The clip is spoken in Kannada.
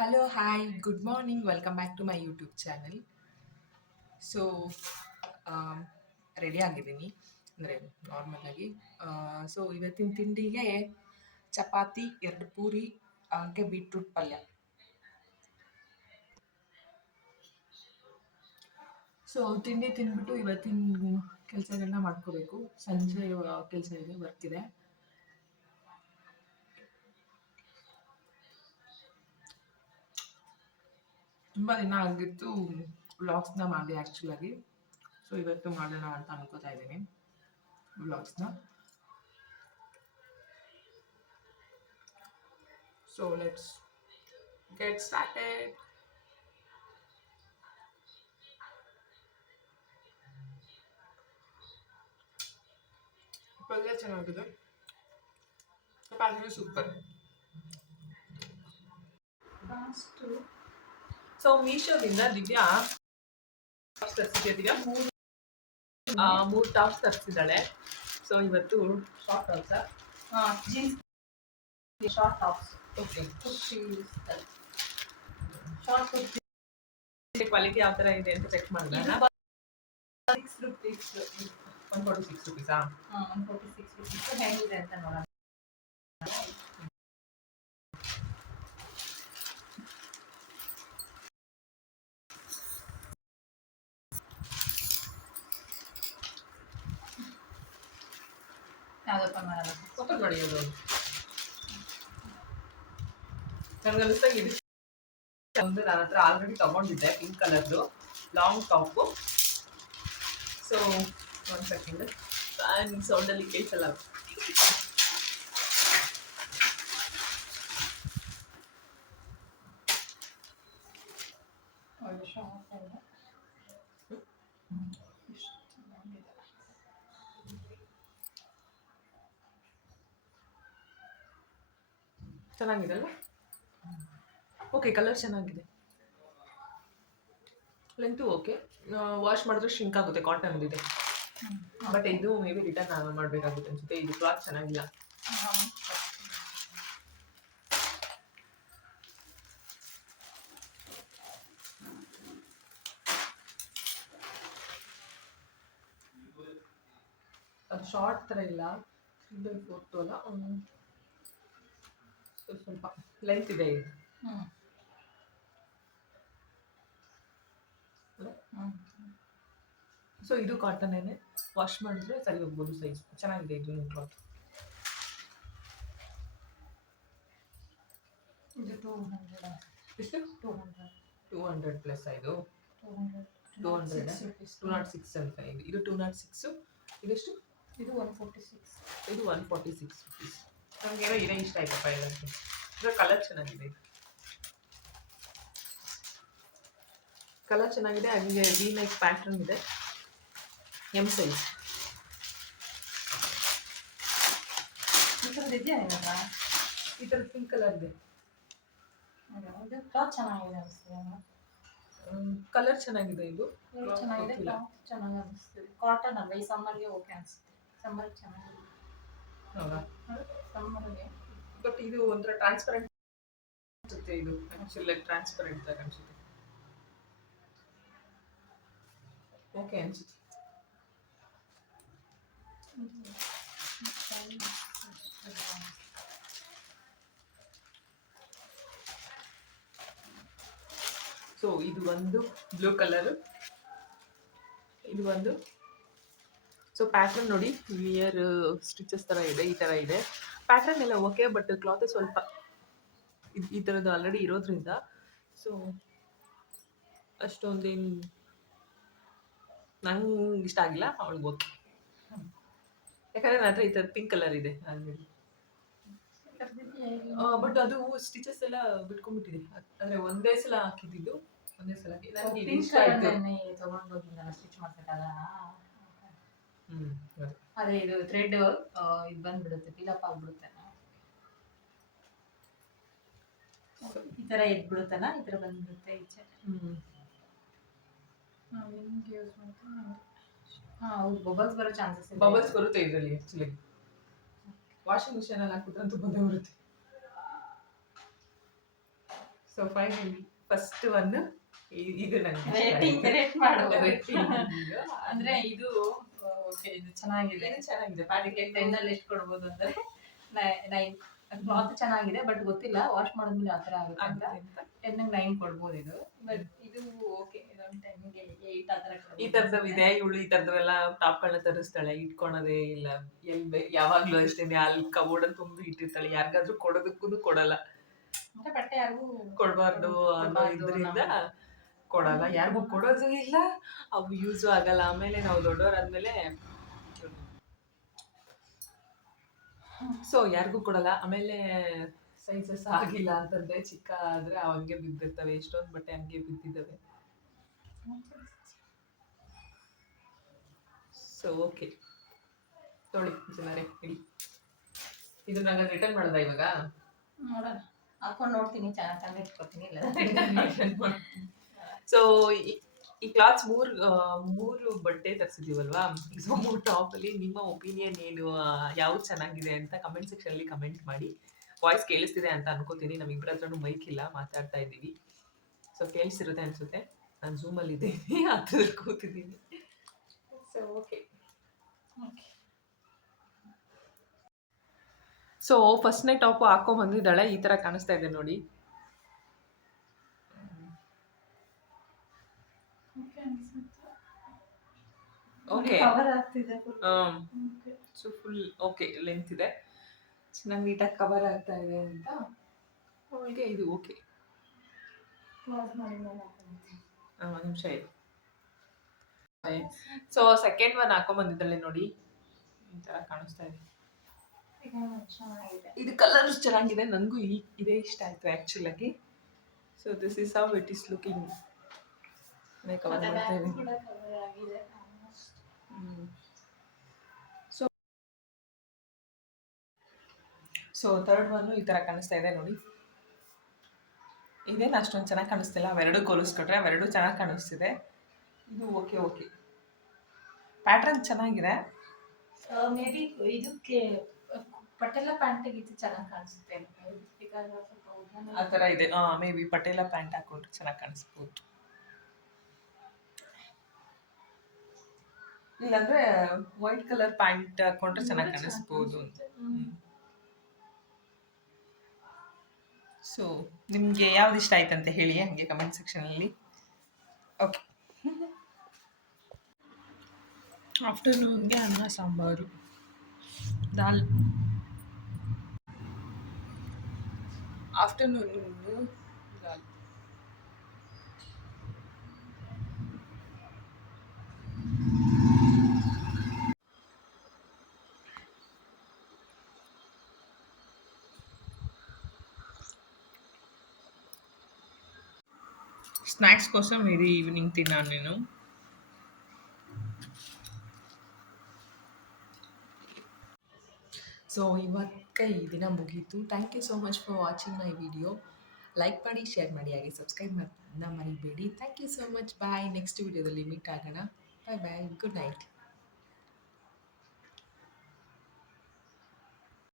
Hello, hi, good morning. Welcome back to my YouTube channel. So ready ಆಗಿದ್ದೀನಿ ಅಂದರೆ ನಾರ್ಮಲ್ ಆಗಿ. ಸೊ ಇವತ್ತಿನ ತಿಂಡಿಗೆ ಚಪಾತಿ, ಎರಡು ಪೂರಿ, ಹಾಗೆ ಬೀಟ್ರೂಟ್ ಪಲ್ಯ. ಸೊ ತಿಂಡಿ ತಿಂದ್ಬಿಟ್ಟು ಇವತ್ತಿನ ಕೆಲಸಗಳನ್ನ ಮಾಡ್ಕೋಬೇಕು. ಸಂಜೆ ಕೆಲಸ ಇದೆ, ವರ್ಕ್ ಇದೆ. ತುಂಬ ದಿನ ಆಗಿತ್ತು ವ್ಲಾಗ್ಸ್ನ ಮಾಡಿ ಆ್ಯಕ್ಚುಲಾಗಿ. ಸೊ ಇವತ್ತು ಮಾಡೋಣ ಅಂತ ಅನ್ಕೋತಾ ಇದ್ದೀನಿ ವ್ಲಾಗ್ಸ್ನ. So let's get started. ಪಲ್ಯ ಚೆನ್ನಾಗಿದೆ, ಚಪಾತಿ ಸೂಪರ್. ಸೊ ಮೀಶೋದಿಂದ ದಿವ್ಯಾ ಟಾಪ್ಸ್ ತರಿಸಿದ್ಯಾ? ಮೂರು ಟಾಪ್ಸ್ ತರಿಸಿದ್ದಾಳೆ. ಸೊ ಇವತ್ತು short tops, jeans short tops, okay. Kurti short kurti quality ಯಾವ ಥರ ಇದೆ ಅಂತ ಚೆಕ್ ಮಾಡಿದೆ. 6 rupees, 146 ರುಪೀಸಾ? 146 rupees ಹೇಗಿದೆ ಅಂತ ನೋಡೋಣ. ಯಾವ್ದಪ್ಪ ಮಾಡೋಣ? ಓಪನ್ ಮಾಡಿ ಅದು. ನನಗನ್ನಿಸ್ತಾ ಇದೆ ಒಂದು ನನ್ನ ಹತ್ರ ಆಲ್ರೆಡಿ ತಗೊಂಡಿದ್ದೆ, ಪಿಂಕ್ ಕಲರ್ದು ಲಾಂಗ್ ಟಾಪು. ಸೊ ಒಂದು ಸೆಕೆಂಡ್, ಫ್ಯಾನ್ ಸೌಂಡಲ್ಲಿ ಕೇಳಿಸಲ್ಲ. ಒಳ್ಳೆ ಶಾರ್ಟ್ ಅಲ್ಲ, ಚೆನ್ನಾಗಿದೆ ಅಲ್ಲ? ಓಕೆ, ಕಲರ್ ಚೆನ್ನಾಗಿದೆ, ಲೆಂತು ಓಕೆ. ವಾಶ್ ಮಾಡಿದ್ರೆ ಶಿಂಕ್ ಆಗುತ್ತೆ, ಕಾಟನ್ ಇದೆ. ಬಟ್ ಇದು ಮೇ ಬಿ ರಿಟರ್ನ್ ಮಾಡಬೇಕಾಗುತ್ತೆ ಅನ್ಸುತ್ತೆ. ಇದು ಕ್ಲಾತ್ ಚೆನ್ನಾಗಿಲ್ಲ. ಅದು ಶಾರ್ಟ್ ಥರ ಇಲ್ಲ, 3/4 ಅಲ್ಲ, ಸ್ವಲ್ಪ ಲೆಂತ್ ಇದೆ ಇದು. ಸೊ ಇದು ಕಾಟನ್ನೇನೆ, ವಾಶ್ ಮಾಡಿದ್ರೆ ಸರಿ ಹೋಗ್ಬೋದು. ಸೈಜ್ ಚೆನ್ನಾಗಿದೆ ಇದು ಕ್ಲಾತ್. ಇದು 200, ಎಷ್ಟು? 200, 200 ಪ್ಲಸ್ ಇದು 200, 200 206 ಅಂತ ಇದೆ. ಇದು 206. ಇದೆಷ್ಟು? ಇದು 146. ಇದು 146 ರುಪೀಸ್. ನನಗೇನೋ ಇದೇ ಇಷ್ಟ ಆಯ್ತಪ್ಪ ಇದಕ್ಕೆ. ಇದರ ಕಲರ್ ಚೆನ್ನಾಗಿದೆ, ಇದು ಕಲರ್ ಚೆನ್ನಾಗಿದೆ. ಹಾಗೆ ವಿ ನೆಕ್ ಪ್ಯಾಟರ್ನ್ ಇದೆ, ಎಮ್ ಸೈಜ್. ಈ ಥರದ್ದು ಇದೆಯಾ ಇವಾಗ? ಈ ಥರ ಪಿಂಕ್ ಕಲರ್ ಇದೆ. ಇದು ಕ್ಲಾತ್ ಚೆನ್ನಾಗಿದೆ ಅನಿಸ್ತದೆ. ಕಲರ್ ಚೆನ್ನಾಗಿದೆ, ಇದು ಚೆನ್ನಾಗಿದೆ, ಕ್ಲಾತ್ ಚೆನ್ನಾಗಿ ಅನಿಸ್ತದೆ. ಕಾಟನ್ ಅಲ್ವಾ, ಈ ಸಮ್ಮರ್ಗೆ ಓಕೆ ಅನಿಸುತ್ತೆ. ಸಮ್ಮರ್ಗೆ ಚೆನ್ನಾಗಿದೆ. ಹೌದಾ? ಸಮ್ಮರ್ಗೆ ಬಟ್ ಇದು ಒಂಥರ ಟ್ರಾನ್ಸ್ಪರೆಂಟ್ ಅನ್ಸುತ್ತೆ. ಇದು ಆ್ಯಕ್ಚುಲಿ ಟ್ರಾನ್ಸ್ಪರೆಂಟ್ ಥರ ಅನ್ಸುತ್ತೆ. ಓಕೆ ಅನ್ಸುತ್ತೆ. ಸೊ ಇದು ಒಂದು ಬ್ಲೂ ಕಲರು, ಇದು ಒಂದು. ಸೊ ಪ್ಯಾಟರ್ನ್ ನೋಡಿ, ನಿಯರ್ ಸ್ಟಿಚಸ್ ಥರ ಇದೆ, ಈ ಥರ ಇದೆ. ಪ್ಯಾಟರ್ನ್ ಎಲ್ಲ ಓಕೆ, ಬಟ್ ಕ್ಲಾತ್ ಸ್ವಲ್ಪ ಈ ಥರದ್ದು ಆಲ್ರೆಡಿ ಇರೋದ್ರಿಂದ ಸೊ ಅಷ್ಟೊಂದೇನು ನಂಗೆ ಇಷ್ಟ ಆಗಿಲ್ಲ. ಅವಳಿಗೆ ಓಕೆ, ಯಾಕಂದರೆ ನನ್ನ ಹತ್ರ ಈ ಥರ ಪಿಂಕ್ ಕಲರ್ ಇದೆ ಆಲ್ರೆಡಿ. ಬಟ್ ಅದು ಸ್ಟಿಚಸ್ ಎಲ್ಲ ಬಿಟ್ಕೊಂಡ್ಬಿಟ್ಟಿದೆ. ಅಂದರೆ ಒಂದೇ ಸಲ ಹಾಕಿದ್ದು, ಒಂದೇ ಸಲ ನನಗೆ ಇದು ಇಷ್ಟ ಆಯಿತು. ತಗೊಂಡೋಗಿದ್ದಲ್ಲ ಸ್ಟಿಚ್ ಮಾಡ್ಸಕ್ಕಲ್ಲ. ಅದೇ. ಅದೇ ಇದು ಥ್ರೆಡ್ ಇದು ಬಂದ್ಬಿಡುತ್ತೆ, ಫಿಲಪ್ ಆಗ್ಬಿಡುತ್ತೆ. ಈ ಥರ ಎದ್ಬಿಡುತ್ತಲ್ಲ, ಈ ಥರ ಬಂದ್ಬಿಡುತ್ತೆ ಈಚೆ. ಹಿಂಗೆ ಯೂಸ್ ಮಾಡ್ತೀನಿ. ಹೌದು, ಬಬಲ್ಸ್ ಬರೋ ಚಾನ್ಸಸ್ ಇದೆ. ಬಬಲ್ಸ್ ಬರುತ್ತೆ ಇದರಲ್ಲಿ ಆ್ಯಕ್ಚುಲಿ. ವಾಷಿಂಗ್ ಮಿಷಿನಲ್ಲಿ ಹಾಕ್ಬಿಟ್ರೆ ಅಂತೂ ಬಂದೇ ಬರುತ್ತೆ. ಸೊ ಫೈನಲಿ ಫಸ್ಟ್ ಒನ್ ಇದು ನನಗೆ ರೇಟ್ ಮಾಡು ರೇಟಿಂಗ್ ಅಂದ್ರೆ ಇದು ಓಕೆ ಇದು ಚೆನ್ನಾಗಿದೆ ಇದು ಚೆನ್ನಾಗಿದೆ ಅದಕ್ಕೆ 10 ಅಲ್ಲಿ ಎಷ್ಟು ಕೊಡ್ಬೋದು ಅಂದ್ರೆ 9 ಕ್ಲಾತ್ ಚೆನ್ನಾಗಿದೆ ಬಟ್ ಗೊತ್ತಿಲ್ಲ ವಾಶ್ ಮಾಡಿದ್ಮೇಲೆ ಆ ಥರ ಆಗುತ್ತೆ ಅಂತ 10 ಗೆ 9 ಕೊಡ್ಬೋದು ಇದು ಬಟ್ ಇದು ಓಕೆ ಇದೊಂದು 10 ಗೆ 8 ಆ ಥರ ಈ ತರದವ್ ಇದೆ ಇವಳು ಈ ತರದವೆಲ್ಲ ಟಾಪ್ಗಳನ್ನ ತರಿಸ್ತಾಳೆ ಇಟ್ಕೊಳೋದೇ ಇಲ್ಲ ಯಾವಾಗ್ಲೂ ಅಷ್ಟೇನೆ ಅಲ್ಲಿ ಕಬೋರ್ಡ್ ತುಂಬಿ ಇಟ್ಟಿರ್ತಾಳೆ ಯಾರಿಗಾದ್ರೂ ಕೊಡೋದಕ್ಕೂ ಕೊಡಲ್ಲ ಅಂದ್ರೆ ಬಟ್ಟೆ ಯಾರಿಗೂ ಕೊಡಬಾರ್ದು ಅನ್ನೋ ಇದರಿಂದ ಕೊಡಲ್ಲ ಯಾರಿಗೂ ಕೊಡೋದು ಇಲ್ಲ ಅವು ಯೂಸು ಆಗಲ್ಲ ಆಮೇಲೆ ನಾವು ದೊಡ್ಡವರಾದ್ಮೇಲೆ ಸೊ ಯಾರಿಗೂ ಕೊಡಲ್ಲ ಆಮೇಲೆ ಸೈಜಸ್ ಆಗಿಲ್ಲ ಅಂತಂದ್ರೆ ಚಿಕ್ಕ ಆದ್ರೆ ಅವ್ ಹಂಗೆ ಬಿದ್ದಿರ್ತವೆ ಎಷ್ಟೊಂದು ಬಟ್ಟೆ ಹಂಗೆ ಬಿದ್ದಿದ್ದಾವೆ ಸೊ ಓಕೆ ತೊಳಿ ಜನರೇ ಹೇಳಿ ಇದು ನಂಗೆ ರಿಟರ್ನ್ ಮಾಡೋದಾ ಇವಾಗ ನೋಡೋಣ ಹಾಕೊಂಡು ನೋಡ್ತೀನಿ ಚೆನ್ನಾಗಿ ಇಟ್ಕೊತೀನಿ ಇಲ್ಲ ಸೊ ಈ ಕ್ಲಾತ್ಸ್ ಮೂರು ಬಟ್ಟೆ ತರಿಸಿದೀವಲ್ವಾ ಸೊ 3 ಟಾಪ್ ಅಲ್ಲಿ ನಿಮ್ಮ ಒಪಿನಿಯನ್ ಏನು ಯಾವ್ದು ಚೆನ್ನಾಗಿದೆ ಅಂತ ಕಮೆಂಟ್ ಸೆಕ್ಷನ್ ಅಲ್ಲಿ ಕಮೆಂಟ್ ಮಾಡಿ ವಾಯ್ಸ್ ಕೇಳಿಸ್ತಿದೆ ಅಂತ ಅನ್ಕೋತೀನಿ ನಮ್ಮಿಬ್ಬರ ಹತ್ರನೂ ಮೈಕ್ ಇಲ್ಲ ಮಾತಾಡ್ತಾ ಇದ್ದೀವಿ ಸೊ ಕೇಳಿಸಿರುತ್ತೆ ಅನ್ಸುತ್ತೆ ನಾನು ಝೂಮ್ ಅಲ್ಲಿ ಇದ್ದೀನಿ ಹತ್ರದಲ್ಲಿ ಕೂತಿದ್ದೀನಿ ಸೊ ಓಕೆ ಸೊ ಫಸ್ಟ್ನೇ ಟಾಪ್ ಹಾಕೊಂಡ್ ಬಂದಿದ್ದಾಳೆ ಈ ತರ ಕಾಣಿಸ್ತಾ ಇದೆ ನೋಡಿ ಓಕೆ ಕವರ್ ಆಗ್ತಿದೆ ಸೊ ಫುಲ್ ಓಕೆ ಲೆಂತ್ ಇದೆ ಚೆನ್ನಾಗಿ ನೀಟಾಗಿ ಕವರ್ ಆಗ್ತಾ ಇದೆ ಅಂತ ಅವಳಿಗೆ ಇದು ಓಕೆ ಒಂದು ನಿಮಿಷ ಇದೆ ಸೊ ಸೆಕೆಂಡ್ ಒನ್ ಹಾಕೊಂಡ್ ಬಂದಿದ್ದಾಳೆ ನೋಡಿ ಈ ತರ ಕಾಣಿಸ್ತಾ ಇದೆ ಇದು ಕಲರ್ ಚೆನ್ನಾಗಿದೆ ನನಗೂ ಇದೇ ಇಷ್ಟ ಆಯ್ತು ಆಕ್ಚುಲ್ ಆಗಿ so this is how it is looking cover ಮಾಡ್ತಾ ಇದ್ದೀನಿ ಸೊ ಥರ್ಡ್ ಒನ್ ಈ ತರ ಕಾಣಿಸ್ತಾ ಇದೆ ನೋಡಿ ಇದೇನು ಅಷ್ಟೊಂದು ಚೆನ್ನಾಗಿ ಕಾಣಿಸ್ತಿಲ್ಲ ಅವೆರಡು ಹೋಲಿಸ್ಕೊಟ್ರೆ ಅವೆರಡು ಚೆನ್ನಾಗಿ ಕಾಣಿಸ್ತಿದೆ ಇದು ಓಕೆ ಓಕೆ ಪ್ಯಾಟ್ರನ್ ಚೆನ್ನಾಗಿದೆ ಮೇ ಬಿ ಇದಕ್ಕೆ ಪಟೇಲ ಪ್ಯಾಂಟಿಗಿತ್ತು ಚೆನ್ನಾಗಿ ಕಾಣಿಸುತ್ತೆ ಆ ಥರ ಇದೆ ಮೇ ಬಿ ಪಟೇಲ ಪ್ಯಾಂಟ್ ಹಾಕೊಂಡ್ರೆ ಚೆನ್ನಾಗಿ ಕಾಣಿಸ್ಬೋದು ಇಲ್ಲಾಂದ್ರೆ ವೈಟ್ ಕಲರ್ ಪ್ಯಾಂಟ್ ಹಾಕೊಂಡ್ರೆ ಚೆನ್ನಾಗಿ ಕಾಣಿಸ್ಬೋದು ಸೊ ನಿಮಗೆ ಯಾವ್ದು ಇಷ್ಟ ಆಯ್ತಂತ ಹೇಳಿ ಹಂಗೆ ಕಮೆಂಟ್ ಸೆಕ್ಷನಲ್ಲಿ ಓಕೆ ಆಫ್ಟರ್ನೂನ್ಗೆ ಅನ್ನ ಸಾಂಬಾರು ದಾಲ್ ಆಫ್ಟರ್ನೂನ್ ದಾಲ್ స్నాక్స్ కోసం ఇది ఈవినింగ్ తిన్నాను నేను ಸೊ ಇವತ್ತು ಈ ದಿನ ಮುಗೀತು thank you so much for watching my video like ಮಾಡಿ ಶೇರ್ ಮಾಡಿ ಹಾಗೆ ಸಬ್ಸ್ಕ್ರೈಬ್ ಮಾಡೋದನ್ನ ಮರಿಬೇಡಿ thank you so much bye next ವಿಡಿಯೋದಲ್ಲಿ ಮೀಟ್ ಆಗೋಣ ಬಾಯ್ ಬಾಯ್ ಗುಡ್ ನೈಟ್